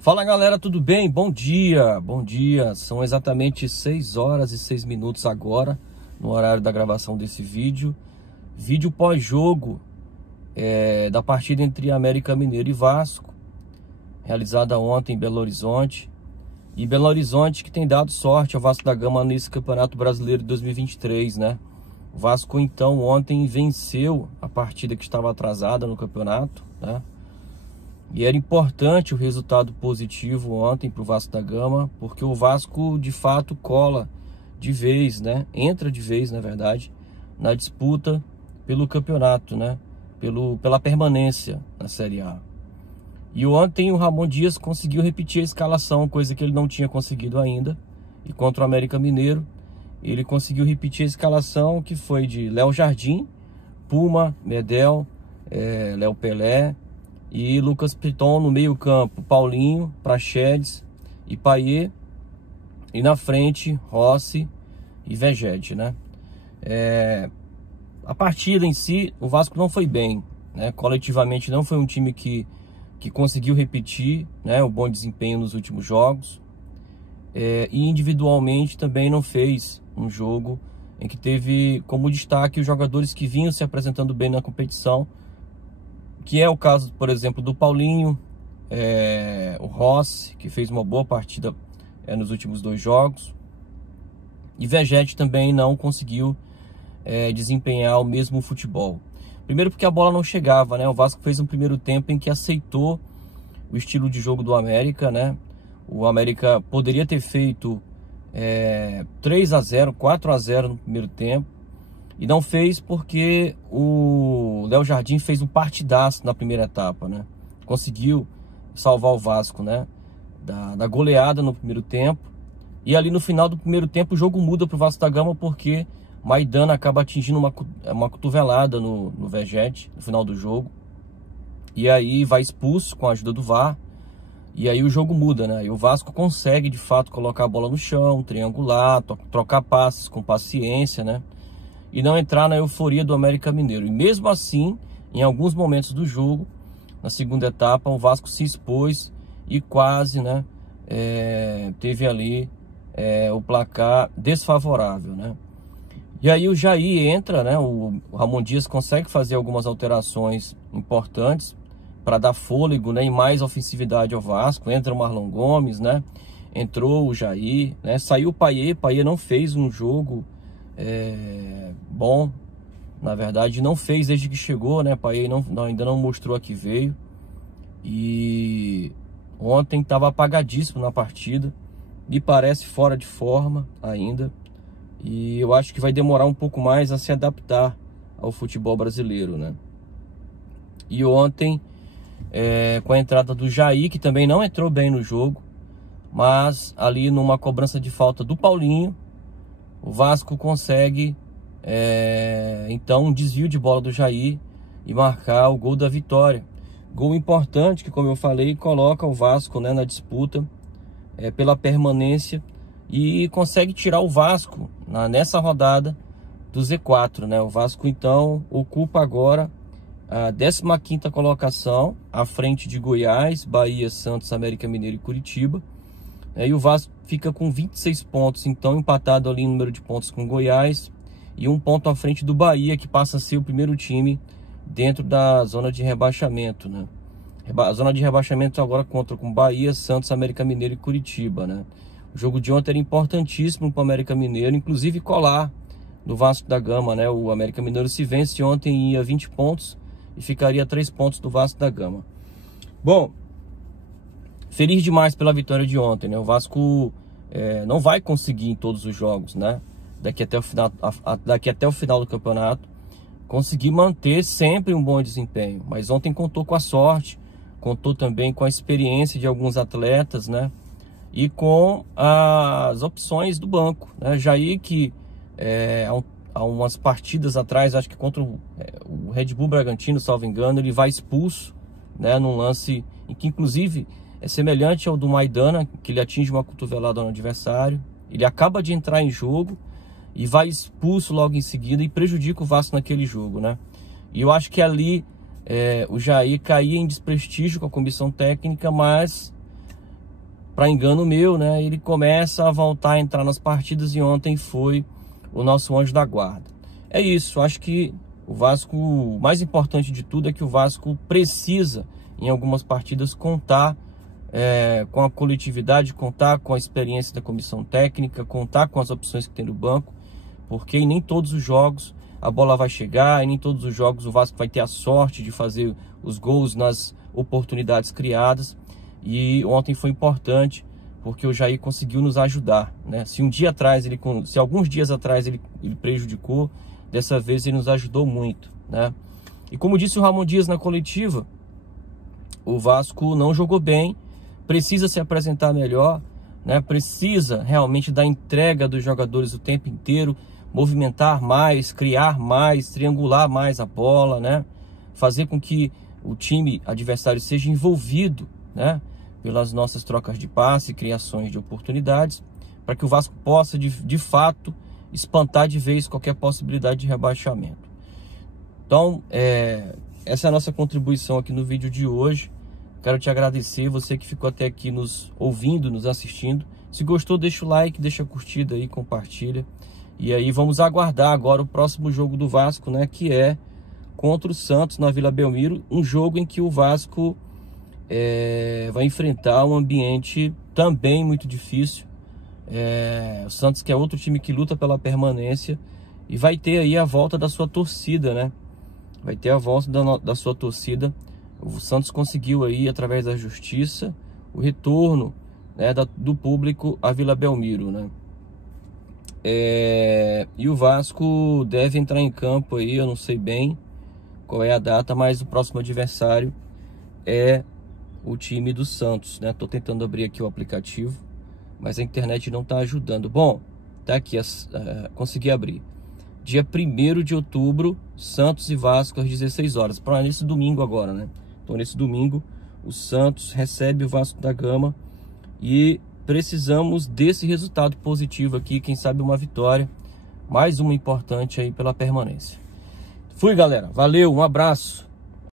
Fala galera, tudo bem? Bom dia, bom dia. São exatamente 6 horas e 6 minutos agora, no horário da gravação desse vídeo. Vídeo pós-jogo da partida entre América Mineiro e Vasco, realizada ontem em Belo Horizonte. E Belo Horizonte que tem dado sorte ao Vasco da Gama nesse Campeonato Brasileiro de 2023, né? O Vasco então ontem venceu a partida que estava atrasada no campeonato, né? E era importante o resultado positivo ontem para o Vasco da Gama, porque o Vasco de fato cola de vez, né? Entra de vez, na verdade, na disputa pelo campeonato, né? Pela permanência na Série A. E ontem o Ramon Dias conseguiu repetir a escalação, coisa que ele não tinha conseguido ainda. E contra o América Mineiro, ele conseguiu repetir a escalação que foi de Léo Jardim, Puma, Medel, Léo Pelé e Lucas Piton no meio campo, Paulinho, Praxedes e Payet, e na frente Rossi e Vegete, né? A partida em si, o Vasco não foi bem, né? Coletivamente não foi um time que conseguiu repetir, né, o bom desempenho nos últimos jogos, e individualmente também não fez um jogo em que teve como destaque os jogadores que vinham se apresentando bem na competição, que é o caso, por exemplo, do Paulinho, o Rossi, que fez uma boa partida nos últimos 2 jogos, e Vegete também não conseguiu desempenhar o mesmo futebol. Primeiro porque a bola não chegava, né? O Vasco fez um primeiro tempo em que aceitou o estilo de jogo do América, né? O América poderia ter feito 3-0, 4-0 no primeiro tempo, e não fez porque o Léo Jardim fez um partidaço na primeira etapa, né? Conseguiu salvar o Vasco, né? Da goleada no primeiro tempo. E ali no final do primeiro tempo o jogo muda para o Vasco da Gama, porque Maidana acaba atingindo uma cotovelada no Vegete no final do jogo. E aí vai expulso com a ajuda do VAR. E aí o jogo muda, né? E o Vasco consegue de fato colocar a bola no chão, triangular, trocar passes com paciência, né? E não entrar na euforia do América Mineiro. E mesmo assim, em alguns momentos do jogo, na segunda etapa, o Vasco se expôs e quase, né, teve ali o placar desfavorável, né? E aí o Jair entra, né? O Ramon Dias consegue fazer algumas alterações importantes para dar fôlego, né, e mais ofensividade ao Vasco. Entra o Marlon Gomes, né? Entrou o Jair, né? Saiu o Payet. Payet não fez um jogo bom, na verdade não fez desde que chegou, né? Payet ainda não mostrou a que veio, e ontem estava apagadíssimo na partida, me parece fora de forma ainda, e eu acho que vai demorar um pouco mais a se adaptar ao futebol brasileiro, né? E ontem, com a entrada do Jair, que também não entrou bem no jogo, mas ali numa cobrança de falta do Paulinho, o Vasco consegue então um desvio de bola do Jair e marcar o gol da vitória. Gol importante que, como eu falei, coloca o Vasco, né, na disputa pela permanência, e consegue tirar o Vasco nessa rodada do Z4, né? O Vasco então ocupa agora a 15ª colocação, à frente de Goiás, Bahia, Santos, América Mineiro e Curitiba. E o Vasco fica com 26 pontos, então empatado ali em número de pontos com Goiás, e 1 ponto à frente do Bahia, que passa a ser o primeiro time dentro da zona de rebaixamento, né? A zona de rebaixamento agora conta com Bahia, Santos, América Mineiro e Curitiba, né? O jogo de ontem era importantíssimo para o América Mineiro, inclusive colar no Vasco da Gama, né? O América Mineiro, se vence ontem, ia 20 pontos e ficaria a 3 pontos do Vasco da Gama. Bom, feliz demais pela vitória de ontem, né? O Vasco não vai conseguir em todos os jogos, né? Daqui até o final do campeonato, conseguir manter sempre um bom desempenho. Mas ontem contou com a sorte, contou também com a experiência de alguns atletas, né? E com as opções do banco, né? Jair, que há umas partidas atrás, acho que contra o Red Bull Bragantino, salvo engano, ele vai expulso, né, num lance em que inclusive é semelhante ao do Maidana, que ele atinge uma cotovelada no adversário. Ele acaba de entrar em jogo e vai expulso logo em seguida e prejudica o Vasco naquele jogo, né? E eu acho que ali o Jair caía em desprestígio com a comissão técnica, mas para engano meu, né, ele começa a voltar a entrar nas partidas e ontem foi o nosso anjo da guarda. É isso, acho que o Vasco, o mais importante de tudo é que o Vasco precisa, em algumas partidas, contar com a coletividade, contar com a experiência da comissão técnica, contar com as opções que tem no banco, porque em nem todos os jogos a bola vai chegar, e nem todos os jogos o Vasco vai ter a sorte de fazer os gols nas oportunidades criadas. E ontem foi importante porque o Jair conseguiu nos ajudar, né? Se alguns dias atrás ele prejudicou, dessa vez ele nos ajudou muito, né? E como disse o Ramon Dias na coletiva, o Vasco não jogou bem, precisa se apresentar melhor, né? Precisa realmente da entrega dos jogadores o tempo inteiro, movimentar mais, criar mais, triangular mais a bola, né? Fazer com que o time adversário seja envolvido, né, pelas nossas trocas de passe, criações de oportunidades, para que o Vasco possa de fato espantar de vez qualquer possibilidade de rebaixamento. Então, essa é a nossa contribuição aqui no vídeo de hoje. Quero te agradecer, você que ficou até aqui nos ouvindo, nos assistindo. Se gostou, deixa o like, deixa a curtida aí, compartilha. E aí vamos aguardar agora o próximo jogo do Vasco, né, que é contra o Santos na Vila Belmiro, um jogo em que o Vasco vai enfrentar um ambiente também muito difícil. O Santos, que é outro time que luta pela permanência, e vai ter aí a volta da sua torcida, né? Vai ter a volta da sua torcida. O Santos conseguiu aí, através da justiça, o retorno, né, do público à Vila Belmiro, né? E o Vasco deve entrar em campo aí, eu não sei bem qual é a data, mas o próximo adversário é o time do Santos, né? Tô tentando abrir aqui o aplicativo, mas a internet não tá ajudando. Bom, tá aqui, consegui abrir. Dia 1º de outubro, Santos e Vasco às 16 horas. Nesse domingo agora, né? Então nesse domingo o Santos recebe o Vasco da Gama e precisamos desse resultado positivo aqui, quem sabe uma vitória, mais uma importante aí pela permanência. Fui, galera, valeu, um abraço.